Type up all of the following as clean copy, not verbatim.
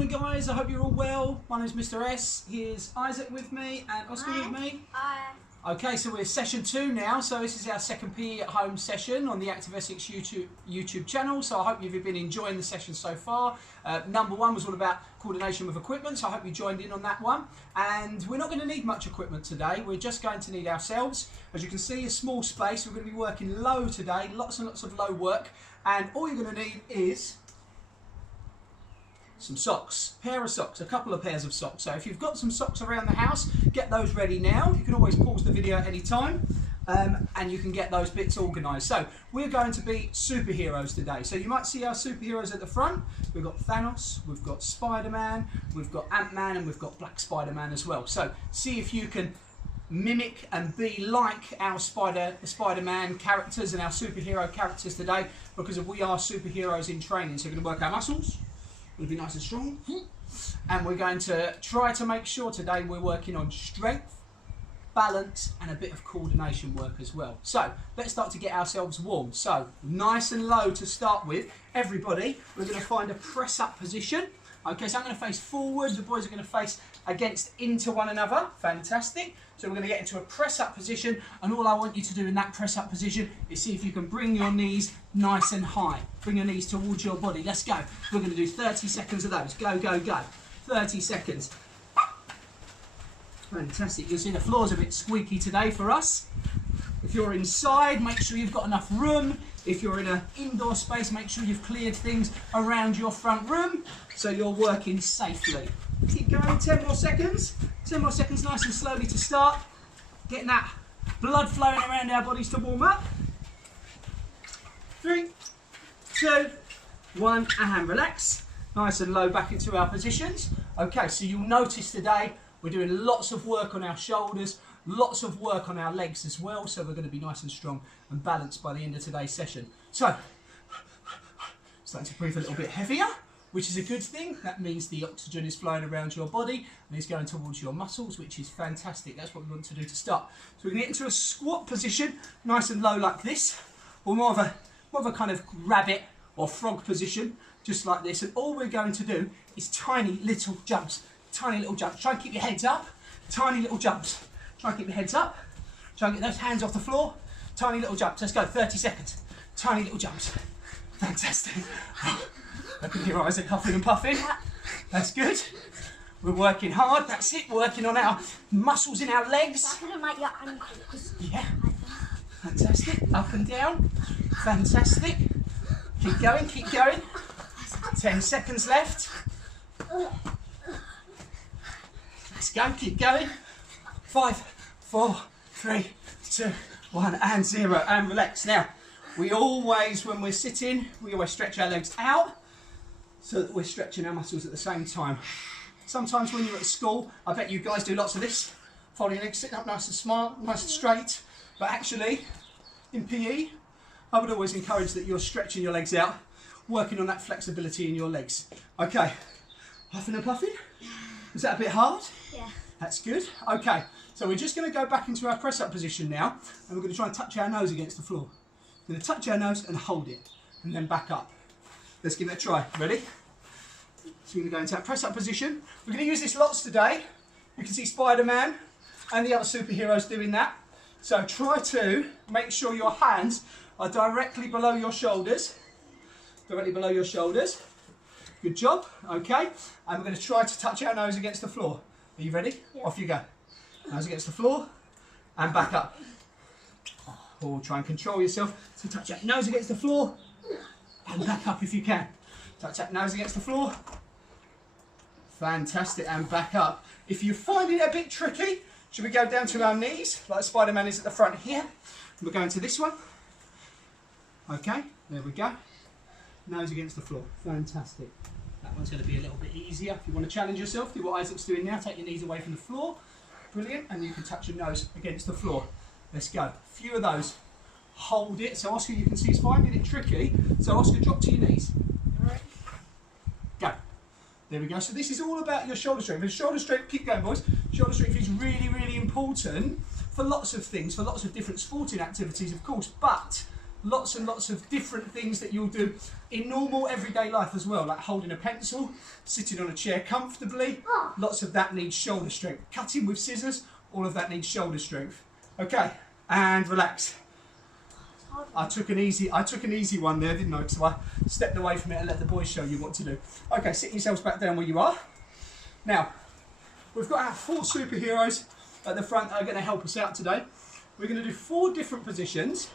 Morning guys, I hope you're all well. My name's Mr S. Here's Isaac with me and Oscar with me. Hi. Okay, so we're session 2 now, so this is our second PE at home session on the Active Essex YouTube channel, so I hope you've been enjoying the session so far. Number 1 was all about coordination with equipment, so I hope you joined in on that one. And we're not going to need much equipment today, we're just going to need ourselves. As you can see, a small space, we're going to be working low today, lots and lots of low work, and all you're going to need is some socks, pair of socks, a couple of pairs of socks. So if you've got some socks around the house, get those ready now. You can always pause the video at any time and you can get those bits organised. So we're going to be superheroes today. So you might see our superheroes at the front. We've got Thanos, we've got Spider-Man, we've got Ant-Man and we've got Black Spider-Man as well. So see if you can mimic and be like our Spider-Man characters and our superhero characters today, because we are superheroes in training. So we're going to work our muscles. We'll be nice and strong, and we're going to try to make sure today we're working on strength, balance and a bit of coordination work as well. So let's start to get ourselves warm. So nice and low to start with. Everybody, we're going to find a press up position. Okay, so I'm going to face forward, the boys are going to face into one another. Fantastic. So we're going to get into a press up position, and all I want you to do in that press up position is see if you can bring your knees nice and high. Bring your knees towards your body. Let's go. We're going to do 30 seconds of those. Go, go, go. 30 seconds. Fantastic. You'll see the floor's a bit squeaky today for us. If you're inside, make sure you've got enough room. If you're in an indoor space, make sure you've cleared things around your front room so you're working safely. Keep going, 10 more seconds. 10 more seconds, nice and slowly to start. Getting that blood flowing around our bodies to warm up. 3, 2, 1, and relax. Nice and low back into our positions. Okay, so you'll notice today we're doing lots of work on our shoulders, lots of work on our legs as well, so we're going to be nice and strong and balanced by the end of today's session. So, starting to breathe a little bit heavier, which is a good thing. That means the oxygen is flowing around your body and is going towards your muscles, which is fantastic. That's what we want to do to start. So we're going to get into a squat position, nice and low like this, or more of a kind of rabbit or frog position, just like this. And all we're going to do is tiny little jumps, tiny little jumps. Try and keep your heads up, tiny little jumps. Try and keep your heads up. Try and get those hands off the floor. Tiny little jumps. Let's go, 30 seconds. Tiny little jumps. Fantastic. I can hear Isaac huffing and puffing. That's good. We're working hard. That's it. Working on our muscles in our legs. Like your ankles. Yeah. Fantastic. Up and down. Fantastic. Keep going, keep going. 10 seconds left. Let's go, keep going. 5, 4, 3, 2, 1, and 0, and relax. Now, we always, when we're sitting, we always stretch our legs out so that we're stretching our muscles at the same time. Sometimes when you're at school, I bet you guys do lots of this, folding your legs, sitting up nice and smart, nice and straight, but actually, in PE, I would always encourage that you're stretching your legs out, working on that flexibility in your legs. Okay, puffing and puffing? Is that a bit hard? Yeah. That's good. Okay, so we're just going to go back into our press-up position now, and we're going to try and touch our nose against the floor. We're going to touch our nose and hold it, and then back up. Let's give it a try. Ready? So we're going to go into our press-up position. We're going to use this lots today. You can see Spider-Man and the other superheroes doing that. So try to make sure your hands are directly below your shoulders. Directly below your shoulders. Good job. Okay. And we're going to try to touch our nose against the floor. Are you ready? Yeah. Off you go. Nose against the floor and back up. Or try and control yourself. So touch that nose against the floor and back up if you can. Touch that nose against the floor. Fantastic, and back up. If you find it a bit tricky, should we go down to our knees like Spider-Man is at the front here? We're going to this one. Okay, there we go. Nose against the floor. Fantastic. That one's going to be a little bit easier. If you want to challenge yourself, do what Isaac's doing now. Take your knees away from the floor. Brilliant. And you can touch your nose against the floor. Let's go. A few of those. Hold it. So Oscar, you can see, he's finding it tricky. So Oscar, drop to your knees. All right. Go. There we go. So this is all about your shoulder strength. And shoulder strength, keep going, boys. Shoulder strength is really, really important for lots of things, for lots of different sporting activities, of course. But lots and lots of different things that you'll do in normal everyday life as well, like holding a pencil, sitting on a chair comfortably. Lots of that needs shoulder strength. Cutting with scissors, all of that needs shoulder strength. Okay, and relax. I took an easy one there, didn't I? So I stepped away from it and let the boys show you what to do. Okay, sit yourselves back down where you are. Now, we've got our 4 superheroes at the front that are going to help us out today. We're going to do 4 different positions.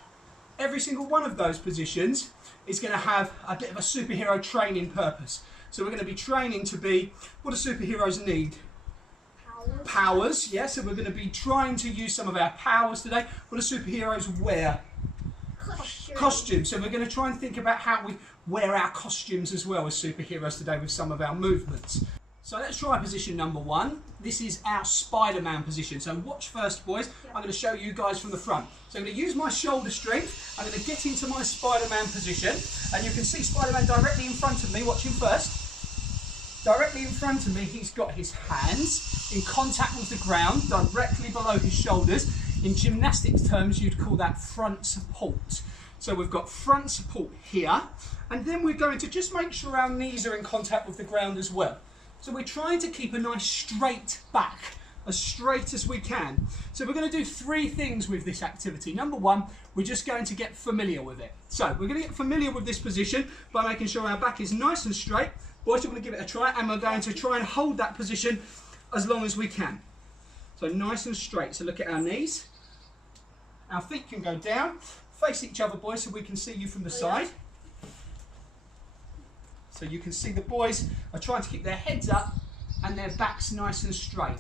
Every single one of those positions is going to have a bit of a superhero training purpose. So we're going to be training to be, what do superheroes need? Powers, yeah, so we're going to be trying to use some of our powers today. What do superheroes wear? Costumes. So we're going to try and think about how we wear our costumes as well as superheroes today with some of our movements. So let's try position number 1. This is our Spider-Man position. So watch first, boys. I'm going to show you guys from the front. So I'm going to use my shoulder strength. I'm going to get into my Spider-Man position. And you can see Spider-Man directly in front of me. Watch him first. Directly in front of me, he's got his hands in contact with the ground, directly below his shoulders. In gymnastics terms, you'd call that front support. So we've got front support here. And then we're going to just make sure our knees are in contact with the ground as well. So we're trying to keep a nice straight back, as straight as we can. So we're going to do 3 things with this activity. Number 1, we're just going to get familiar with it. So we're going to get familiar with this position by making sure our back is nice and straight. Boys, we're going to give it a try, and we're going to try and hold that position as long as we can. So nice and straight. So look at our knees. Our feet can go down. Face each other, boys, so we can see you from the side. So you can see the boys are trying to keep their heads up and their backs nice and straight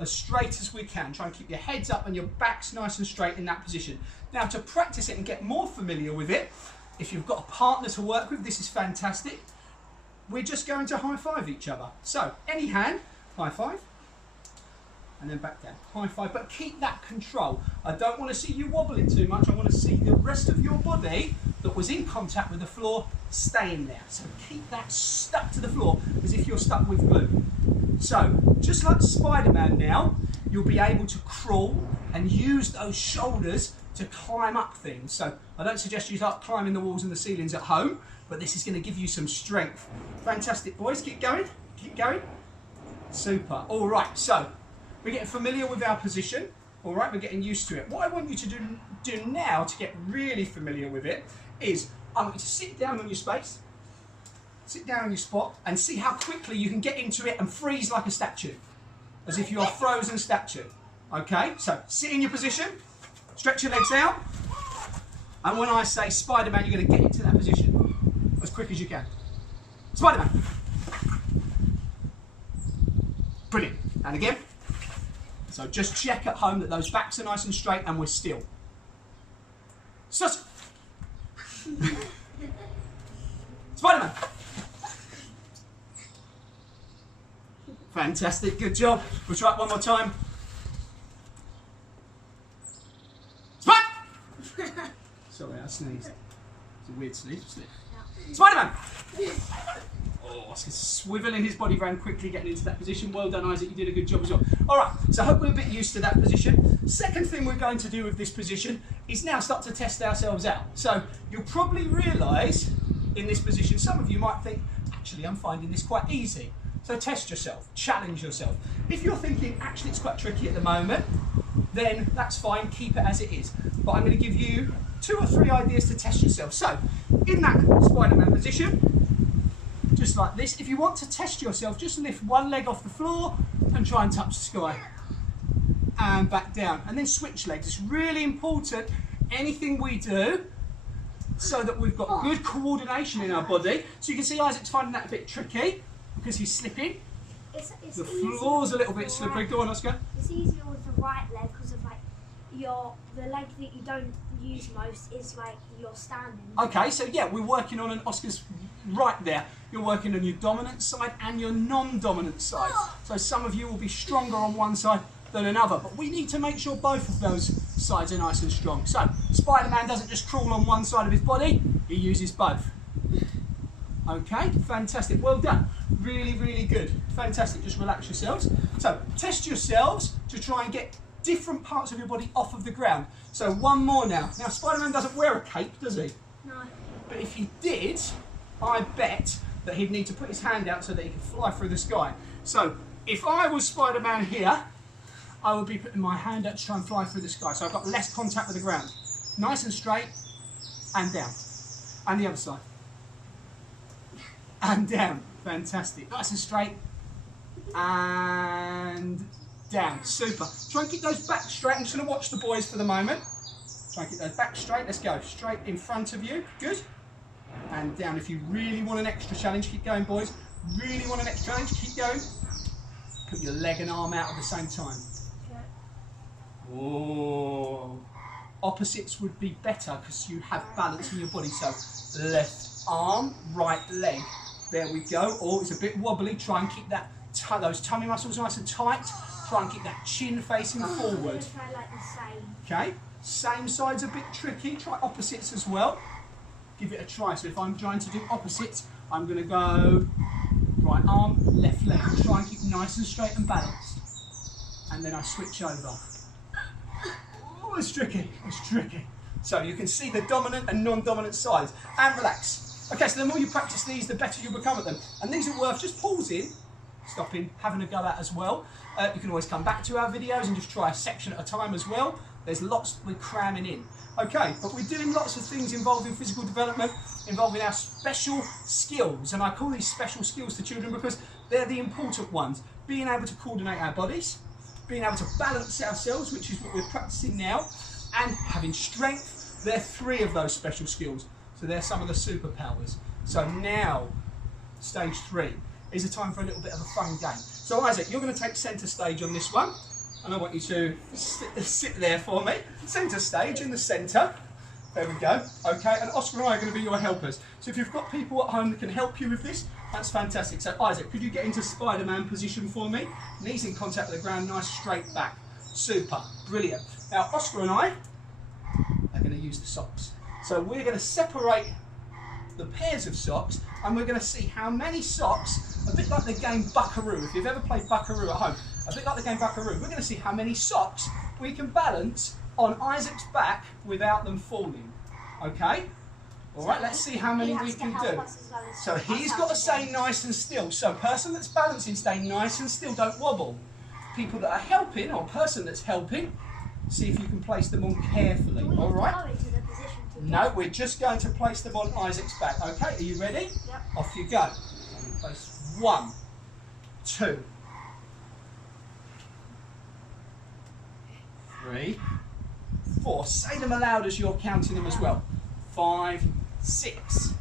as we can. Try and keep your heads up and your backs nice and straight in that position. Now, to practice it and get more familiar with it, if you've got a partner to work with, this is fantastic. We're just going to high five each other. So any hand, high five, and then back down, high five, but keep that control. I don't want to see you wobbling too much. I want to see the rest of your body that was in contact with the floor staying there. So keep that stuck to the floor as if you're stuck with glue. So just like Spider-Man now, you'll be able to crawl and use those shoulders to climb up things. So I don't suggest you start climbing the walls and the ceilings at home, but this is going to give you some strength. Fantastic, boys. Keep going. Keep going. Super. All right, so we're getting familiar with our position. All right, we're getting used to it. What I want you to do now to get really familiar with it is I want you to sit down on your space, sit down on your spot, and see how quickly you can get into it and freeze like a statue, as if you're a frozen statue. Okay, so sit in your position, stretch your legs out, and when I say Spider-Man, you're going to get into that position as quick as you can. Spider-Man. Brilliant. And again. So just check at home that those backs are nice and straight and we're still. Spider-Man. Fantastic, good job. We'll try it one more time. Sorry, I sneezed. It's a weird sneeze. Spider-Man. Oh, swiveling his body around quickly, getting into that position. Well done, Isaac. You did a good job as well. All right, so I hope we're a bit used to that position. Second thing we're going to do with this position is now start to test ourselves out. So you'll probably realise in this position, some of you might think, actually, I'm finding this quite easy. So test yourself, challenge yourself. If you're thinking, actually, it's quite tricky at the moment, then that's fine, keep it as it is. But I'm going to give you 2 or 3 ideas to test yourself. So, in that Spider-Man position, just like this, if you want to test yourself, just lift one leg off the floor and try and touch the sky. And back down. And then switch legs. It's really important, anything we do, so that we've got good coordination in our body. So you can see Isaac's finding that a bit tricky because he's slipping. It's the floor's a little bit slippery. Go on, Oscar. It's easier with the right leg because of the leg that you don't use most is like you're standing. Okay, so yeah, we're working on Oscar's right there. You're working on your dominant side and your non-dominant side. So some of you will be stronger on one side than another, but we need to make sure both of those sides are nice and strong. So Spider-Man doesn't just crawl on one side of his body, he uses both. Okay, fantastic, well done. Really, really good. Fantastic, just relax yourselves. So test yourselves to try and get different parts of your body off of the ground. So one more now. Now Spider-Man doesn't wear a cape, does he? No. But if he did, I bet that he'd need to put his hand out so that he could fly through the sky. So if I was Spider-Man here, I would be putting my hand out to try and fly through the sky. So I've got less contact with the ground. Nice and straight, and down. And the other side. And down. Fantastic. Nice and straight, and down. Super. Try and keep those back straight. I'm just going to watch the boys for the moment. Try and keep those back straight. Let's go. Straight in front of you. Good. And down. If you really want an extra challenge, keep going, boys. Really want an extra challenge, keep going. Put your leg and arm out at the same time. Okay. Whoa. Opposites would be better because you have balance in your body. So left arm, right leg. There we go. Oh, it's a bit wobbly. Try and keep that those tummy muscles nice and tight. Try and keep that chin facing forward. I'm going to try like the same. Okay. Same side's a bit tricky. Try opposites as well. Give it a try. So if I'm trying to do opposites, I'm going to go right arm, left leg. Try and keep nice and straight and balanced. And then I switch over. Oh, it's tricky. It's tricky. So you can see the dominant and non-dominant sides. And relax. Okay, so the more you practice these, the better you'll become at them. And these are worth just pausing, stopping, having a go at as well. You can always come back to our videos and just try a section at a time as well. There's lots we're cramming in. Okay, but we're doing lots of things involving physical development, involving our special skills. And I call these special skills to children because they're the important ones. Being able to coordinate our bodies, being able to balance ourselves, which is what we're practicing now, and having strength. They're 3 of those special skills. So they're some of the superpowers. So now, stage 3 is a time for a little bit of a fun game. So Isaac, you're going to take centre stage on this one. And I want you to sit there for me. Centre stage in the centre. There we go. Okay, and Oscar and I are going to be your helpers. So if you've got people at home that can help you with this, that's fantastic. So Isaac, could you get into Spider-Man position for me? Knees in contact with the ground, nice straight back. Super, brilliant. Now Oscar and I are going to use the socks. So we're going to separate the pairs of socks and we're going to see how many socks, a bit like the game Buckaroo, if you've ever played Buckaroo at home, a bit like the game Buckaroo, we're going to see how many socks we can balance on Isaac's back without them falling. Okay? Alright, let's see how many we can do. So he's got to stay nice and still. So person that's balancing, stay nice and still, don't wobble. People that are helping, or person that's helping, see if you can place them on carefully. Alright? No, we're just going to place them on Isaac's back. Okay, are you ready? Yep. Off you go. So we place 1, 2, 3, 4. Say them aloud as you're counting them as well. 5, 6.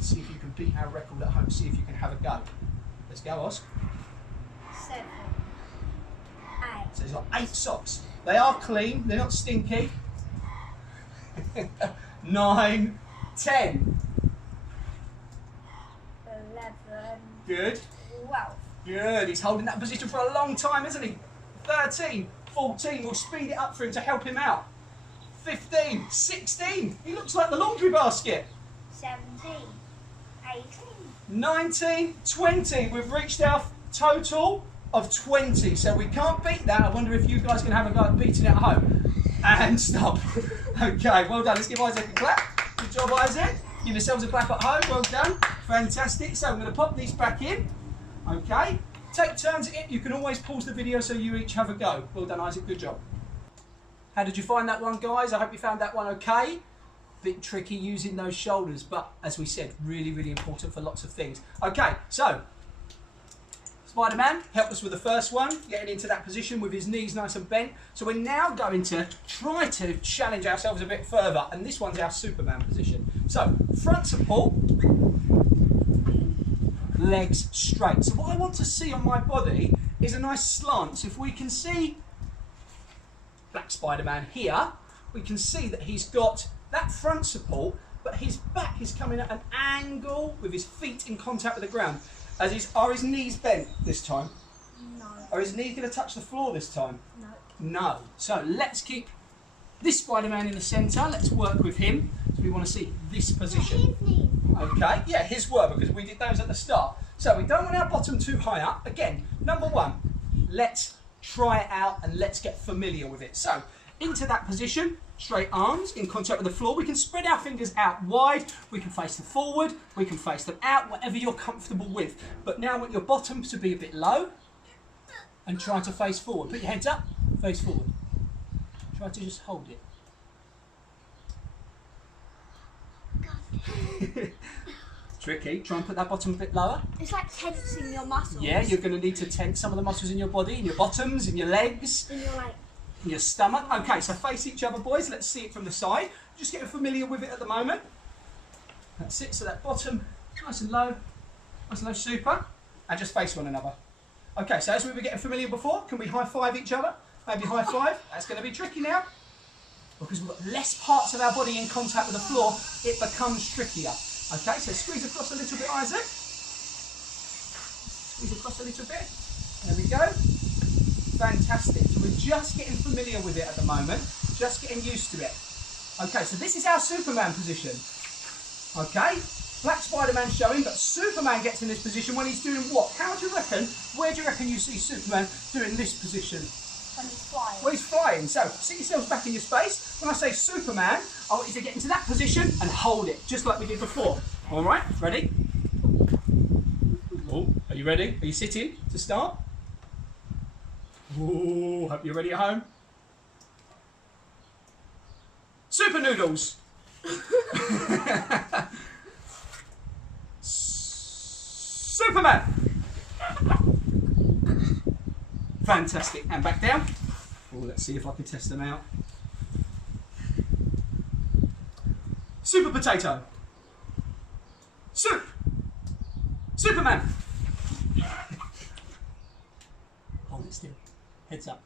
See if you can beat our record at home. See if you can have a go. Let's go, Os. 7, 8. So he's got 8 socks. They are clean. They're not stinky. 9, 10. 11. Good. 12. Good. He's holding that position for a long time, isn't he? 13, 14. We'll speed it up for him to help him out. 15, 16. He looks like the laundry basket. 17. 18. 19, 20. We've reached our total of 20. So we can't beat that. I wonder if you guys can have a go at beating it at home. And stop. Okay, well done. Let's give Isaac a clap. Good job, Isaac. Give yourselves a clap at home. Well done. Fantastic. So I'm going to pop these back in. Okay. Take turns at it. You can always pause the video so you each have a go. Well done, Isaac. Good job. How did you find that one, guys? I hope you found that one okay. Bit tricky using those shoulders, but as we said, really, really important for lots of things. Okay, so Spider-Man helped us with the first one, getting into that position with his knees nice and bent. So we're now going to try to challenge ourselves a bit further, and this one's our Superman position. So front support, legs straight. So what I want to see on my body is a nice slant. So if we can see Black Spider-Man here, we can see that he's got that front support, but his back is coming at an angle with his feet in contact with the ground. Are his knees bent this time? No. Are his knees going to touch the floor this time? No. No. So let's keep this Spider-Man in the centre. Let's work with him. So we want to see this position. Okay, yeah, his were, because we did those at the start. So we don't want our bottom too high up. Again, number 1, let's try it out and let's get familiar with it. So, into that position, straight arms in contact with the floor. We can spread our fingers out wide. We can face them forward. We can face them out, whatever you're comfortable with. But now I want your bottom to be a bit low and try to face forward. Put your heads up, face forward. Try to just hold it. Tricky. Try and put that bottom a bit lower. It's like tensing your muscles. Yeah, you're going to need to tense some of the muscles in your body, in your bottoms, in your legs. And you're like... Your stomach. Okay, so face each other, boys. Let's see it from the side. Just getting familiar with it at the moment. That's it. So that bottom, nice and low, super, and just face one another. Okay, so as we were getting familiar before, can we high five each other? Maybe high five. That's going to be tricky now because we've got less parts of our body in contact with the floor. It becomes trickier. Okay, so squeeze across a little bit, Isaac. Squeeze across a little bit. There we go. Fantastic. So we're just getting familiar with it at the moment, just getting used to it. Okay, so this is our Superman position. Okay, Black Spider-Man showing, but Superman gets in this position when he's doing what? How do you reckon, where do you reckon you see Superman doing this position? When he's flying. Well, he's flying. So sit yourselves back in your space. When I say Superman, I want you to get into that position and hold it, just like we did before. All right, ready? Oh, are you ready? Are you sitting to start? Ooh, hope you're ready at home. Super noodles. Superman. Fantastic. And back down. Oh, let's see if I can test them out. Super potato. Soup. Superman. Hold it still. Heads up.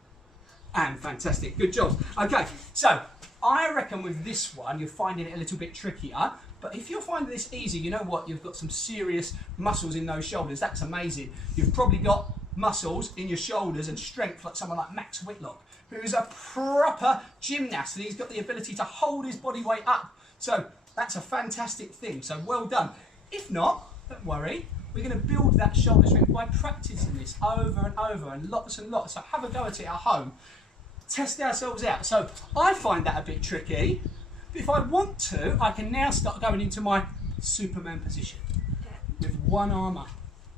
And fantastic. Good job. Okay, so I reckon with this one you're finding it a little bit trickier, but if you're finding this easy, you know what? You've got some serious muscles in those shoulders. That's amazing. You've probably got muscles in your shoulders and strength like someone like Max Whitlock, who is a proper gymnast and he's got the ability to hold his body weight up. So that's a fantastic thing. So well done. If not, don't worry. We're going to build that shoulder strength by practicing this over and over and lots. So have a go at it at home. Test ourselves out. So I find that a bit tricky. But if I want to, I can now start going into my Superman position with one arm up.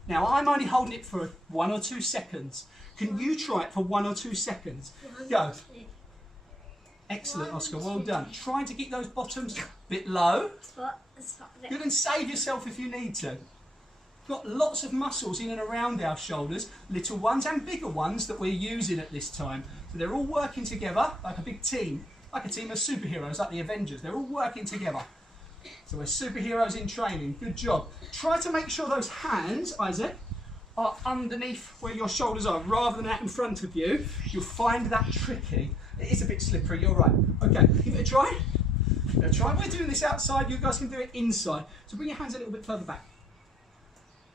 Now I'm only holding it for 1 or 2 seconds. Can you try it for 1 or 2 seconds? Go. Excellent, Oscar. Well done. Trying to keep those bottoms a bit low. Good, and save yourself if you need to. Got lots of muscles in and around our shoulders, little ones and bigger ones that we're using at this time. So they're all working together like a big team, like a team of superheroes, like the Avengers. They're all working together. So we're superheroes in training. Good job. Try to make sure those hands, Isaac, are underneath where your shoulders are rather than out in front of you. You'll find that tricky. It is a bit slippery, you're right. Okay, give it a try. Give it a try. We're doing this outside, you guys can do it inside. So bring your hands a little bit further back.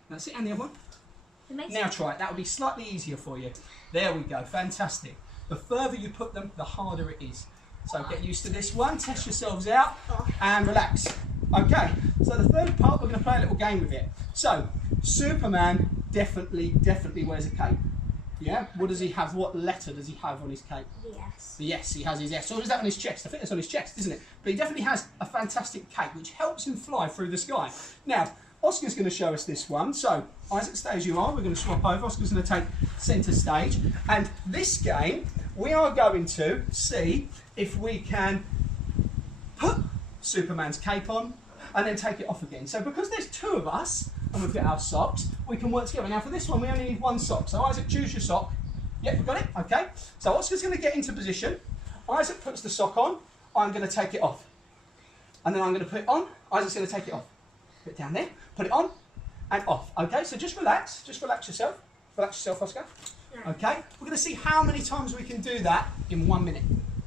That's it, and the other one. Now try it. That will be slightly easier for you. There we go, fantastic. The further you put them, the harder it is. So get used to this one, test yourselves out, and relax. Okay, so the third part, we're going to play a little game with it. So, Superman definitely wears a cape. Yeah? What does he have? What letter does he have on his cape? The S. The S, he has his S. Or is that on his chest? I think that's on his chest, isn't it? But he definitely has a fantastic cape, which helps him fly through the sky. Now, Oscar's going to show us this one. So, Isaac, stay as you are. We're going to swap over. Oscar's going to take centre stage. And this game, we are going to see if we can put Superman's cape on and then take it off again. So, because there's 2 of us and we've got our socks, we can work together. Now, for this one, we only need 1 sock. So, Isaac, choose your sock. Yep, we've got it. Okay. So, Oscar's going to get into position. Isaac puts the sock on. I'm going to take it off. And then I'm going to put it on. Isaac's going to take it off. Put it down there, put it on and off. Okay, so just relax yourself. Relax yourself, Oscar. Yeah. Okay, we're going to see how many times we can do that in 1 minute.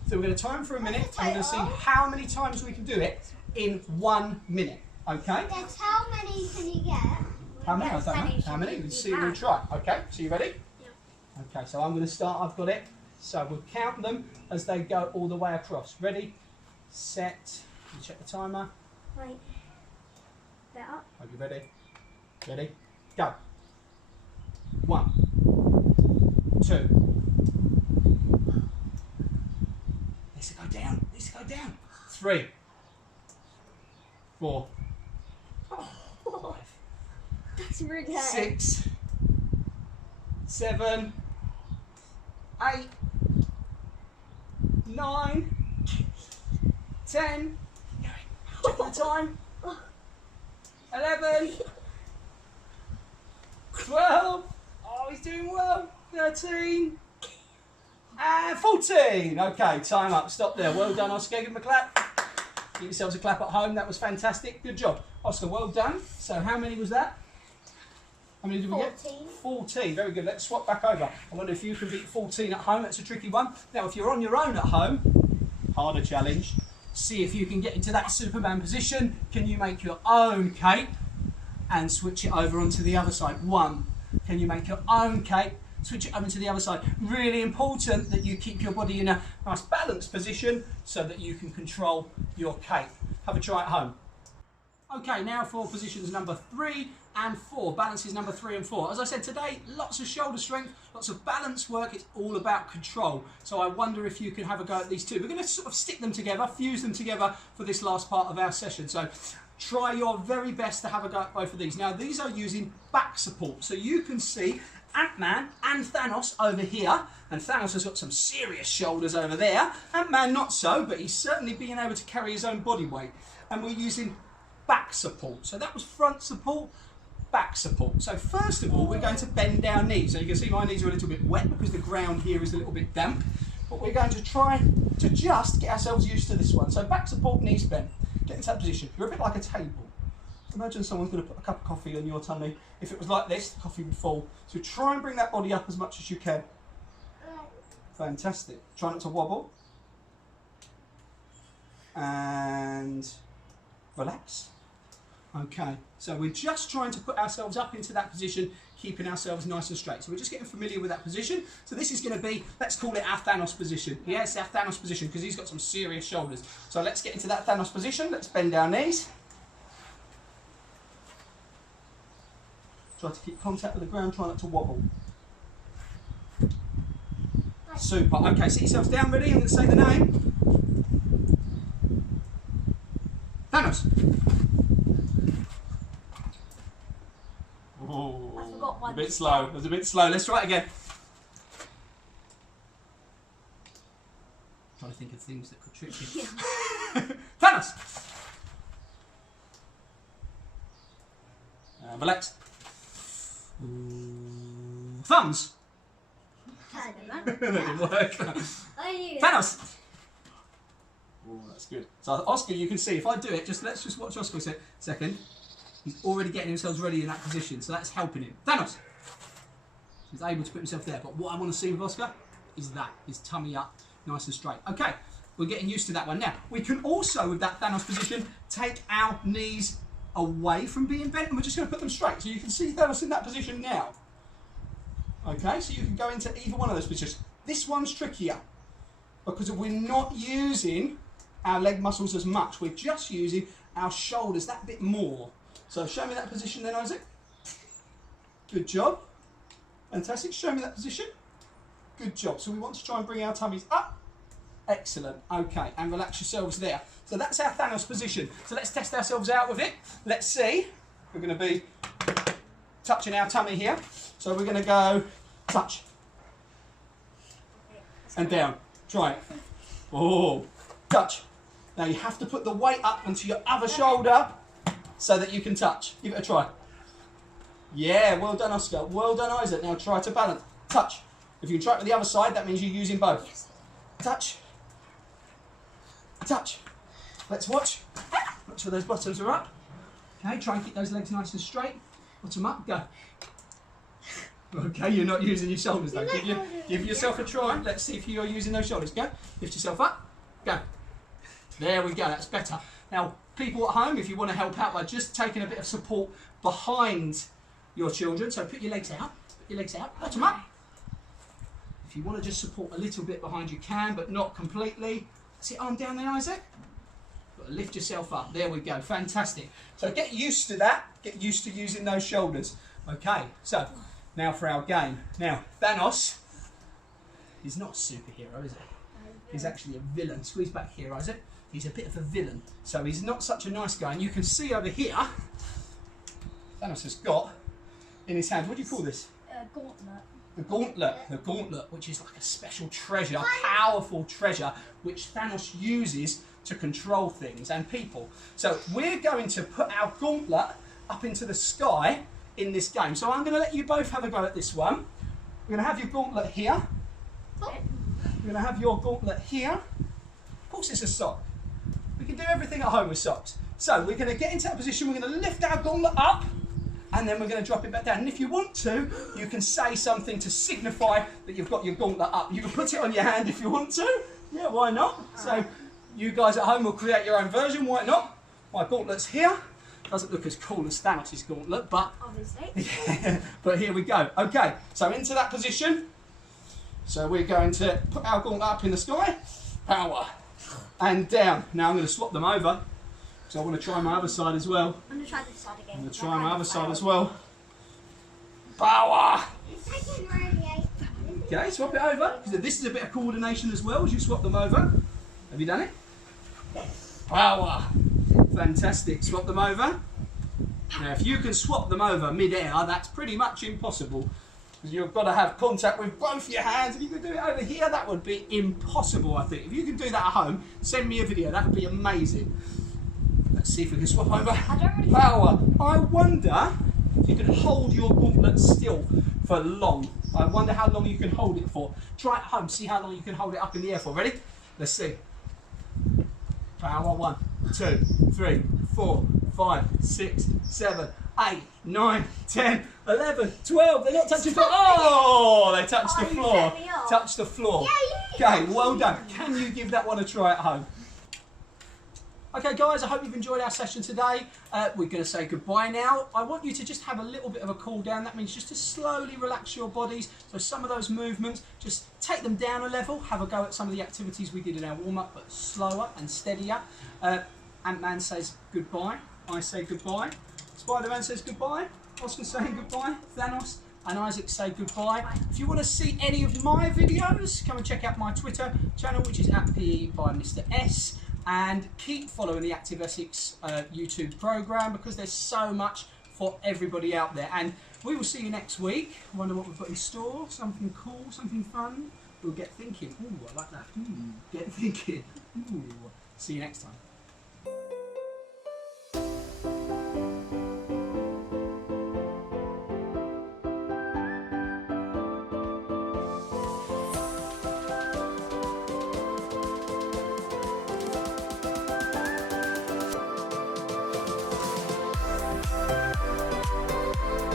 So we're going to time for a minute and we're going to see how many times we can do it in 1 minute. Okay? That's how many can you get? How many? I don't know. How many? We'll see, we'll try. Okay, so you ready? Yeah. Okay, so I'm going to start, I've got it. So we'll count them as they go all the way across. Ready, set, you check the timer. Wait. Are you ready? Ready? Go. 1, 2, down. 3, 4, That's really 6, 7, 8, 9, 10. Check the time. 11, 12. Oh, he's doing well. 13. And 14. Okay, time up. Stop there. Well done, Oscar. Give him a clap. Give yourselves a clap at home. That was fantastic. Good job. Oscar, well done. So how many was that? How many did we get? 14. Very good. Let's swap back over. I wonder if you can beat 14 at home. That's a tricky one. Now, if you're on your own at home, harder challenge. See if you can get into that Superman position. Can you make your own cape and switch it over onto the other side? 1. Can you make your own cape? Switch it over to the other side. Really important that you keep your body in a nice balanced position so that you can control your cape. Have a try at home. Okay, now for positions number 3 and 4. Balances number 3 and 4. As I said today, lots of shoulder strength, lots of balance work. It's all about control. So I wonder if you can have a go at these two. We're going to sort of stick them together, fuse them together for this last part of our session. So try your very best to have a go at both of these. Now, these are using back support. So you can see Ant-Man and Thanos over here, and Thanos has got some serious shoulders over there. Ant-Man not so, but he's certainly being able to carry his own body weight. And we're using back support. So that was front support, back support. So first of all, we're going to bend our knees. So you can see my knees are a little bit wet because the ground here is a little bit damp. But we're going to try to just get ourselves used to this one. So back support, knees bent. Get into that position. You're a bit like a table. Imagine someone's going to put a cup of coffee on your tummy. If it was like this, the coffee would fall. So try and bring that body up as much as you can. Fantastic. Try not to wobble. And relax. Okay, so we're just trying to put ourselves up into that position, keeping ourselves nice and straight. So we're just getting familiar with that position. So this is going to be, let's call it our Thanos position. Yeah, it's our Thanos position because he's got some serious shoulders. So let's get into that Thanos position. Let's bend our knees. Try to keep contact with the ground, try not to wobble. Super. Okay, sit yourselves down, ready? I'm going to say the name. Thanos. Oh, I forgot one. a bit slow. It was a bit slow. Let's try it again. Trying to think of things that could trick you. Thanos. Relax. Thumbs. That didn't work. Thanos. Oh, that's good. So Oscar, you can see if I do it. Let's just watch Oscar a second. He's already getting himself ready in that position, so that's helping him. Thanos. He's able to put himself there. But what I want to see with Oscar is that his tummy up, nice and straight. Okay, we're getting used to that one now. We can also, with that Thanos position, take our knees away from being bent, and we're just going to put them straight. So you can see Thanos in that position now. Okay, so you can go into either one of those positions. This one's trickier because we're not using our leg muscles as much. We're just using our shoulders that bit more. So show me that position then, Isaac. Good job. Fantastic. Show me that position. Good job. So we want to try and bring our tummies up. Excellent. Okay, and relax yourselves there. So that's our Thanos position. So let's test ourselves out with it. Let's see. We're going to be touching our tummy here. So we're going to go touch and down. Try it. Oh, touch. Now you have to put the weight up onto your other shoulder so that you can touch. Give it a try. Yeah, well done, Oscar. Well done, Isaac. Now try to balance. Touch. If you can try it with the other side, that means you're using both. Touch. Touch. Let's watch. Make sure those bottoms are up. Okay, try and keep those legs nice and straight. Bottom up, go. Okay, you're not using your shoulders though. Give yourself a try. Let's see if you're using those shoulders. Go. Lift yourself up. Go. There we go. That's better. Now, people at home, if you want to help out by just taking a bit of support behind your children, so put your legs out. Put your legs out. Bottom up. If you want to just support a little bit behind, you can, but not completely. Sit arm down there, Isaac. Got to lift yourself up. There we go. Fantastic. So get used to that. Get used to using those shoulders. Okay, so now for our game. Now, Thanos is not a superhero, is he? He's actually a villain. Squeeze back here, Isaac. He's a bit of a villain, so he's not such a nice guy. And you can see over here, Thanos has got in his hand, what do you call this? Gauntlet. The gauntlet, which is like a special treasure, a powerful treasure, which Thanos uses to control things and people. So we're going to put our gauntlet up into the sky in this game. So I'm going to let you both have a go at this one. We're going to have your gauntlet here. We're going to have your gauntlet here. Of course it's a sock. We can do everything at home with socks. So we're going to get into that position, we're going to lift our gauntlet up, and then we're going to drop it back down. And if you want to, you can say something to signify that you've got your gauntlet up. You can put it on your hand if you want to. Yeah, why not? So you guys at home will create your own version, why not? My gauntlet's here. Doesn't look as cool as Thanos' gauntlet, but obviously. yeah, but here we go. Okay, so into that position. So we're going to put our gauntlet up in the sky. Power. And down. Now I'm going to swap them over. So I want to try my other side as well. I'm going to try this side again. I'm going to try my other side as well. Power! Okay, swap it over. This is a bit of coordination as well as you swap them over. Have you done it? Power! Fantastic. Swap them over. Now if you can swap them over mid-air, that's pretty much impossible. Because you've got to have contact with both your hands. If you could do it over here, that would be impossible, I think. If you can do that at home, send me a video. That would be amazing. Let's see if we can swap over. Power. I wonder if you can hold your gauntlet still for long. I wonder how long you can hold it for. Try it at home. See how long you can hold it up in the air for. Ready? Let's see. Power. 1, 2, 3, 4, 5, 6, 7, 8, 9, 10, 11, 12. They're not touching the floor. Oh, they touched the floor. Touched the floor. Okay, well done. Can you give that one a try at home? Okay guys, I hope you've enjoyed our session today. We're going to say goodbye now. I want you to just have a little bit of a cool down. That means just to slowly relax your bodies. So some of those movements, just take them down a level. Have a go at some of the activities we did in our warm-up, but slower and steadier. Ant-Man says goodbye. I say goodbye. Spider-Man says goodbye. Oscar's saying goodbye. Thanos and Isaac say goodbye. If you want to see any of my videos, come and check out my Twitter channel, which is @PE by Mr S. And keep following the Active Essex YouTube programme, because there's so much for everybody out there. And we will see you next week. I wonder what we've got in store. Something cool, something fun. We'll get thinking. Ooh, I like that. Get thinking. Ooh. See you next time.